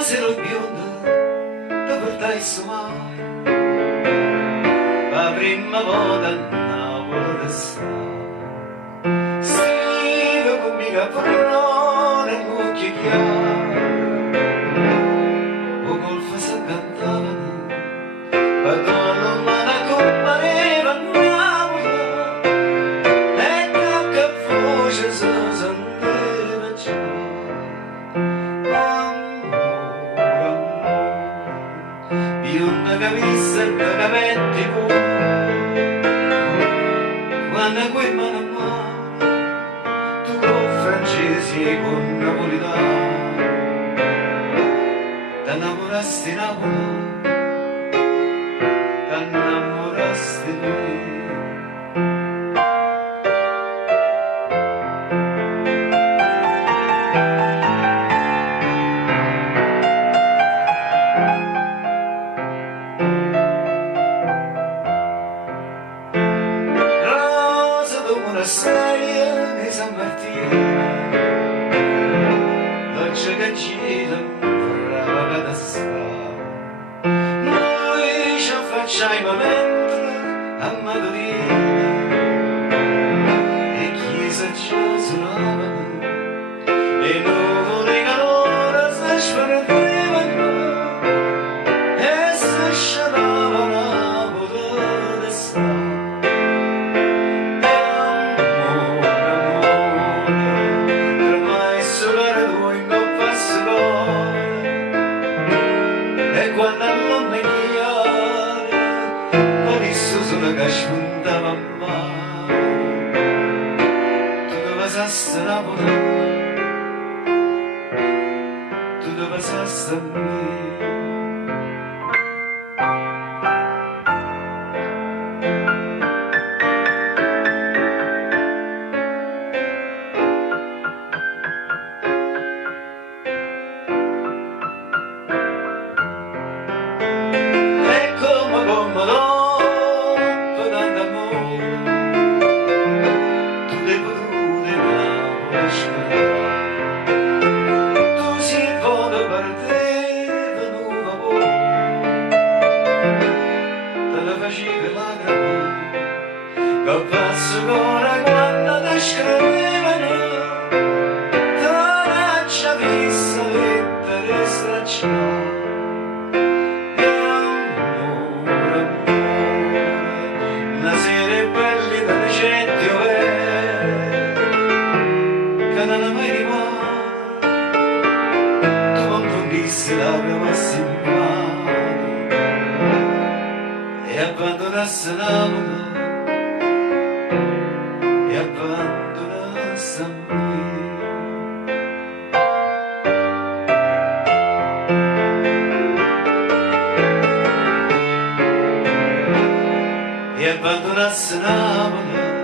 rimase lo biondo da portare su mare, la prima volta andavo da stare, scrive con mica parole in occhi chiari, o golfo si cantavano, padrone umana compareva a Napoli, e che voce si sentiva già. Io una camisa e due capetti pure, quando quei mano a mano, tu con francesi e con napolitano, t'annamorasti Napoli, t'annamorasti lui. Una storia di San Martino, dolce che gira vorrà cada strada, noi ci affacciamo mentre a Madorina, e chiesa ci suonavano, e nuvole calore si sfardevano, e si sciavavano a poter stare. E quando non mi chiare, con il suono che spuntava a mare, tu dove sei Napoli, tu dove sei a me. Come dopo tanto amore, tu devi potuto Napoli sperare, tu si vuole partire nuova voce, te la facevi lacrime, che passo ancora quando ti scrivevano, te la c'ha vista lettere stracciate. La mia massima e abbandonassi Napoli e abbandonassi a me e abbandonassi Napoli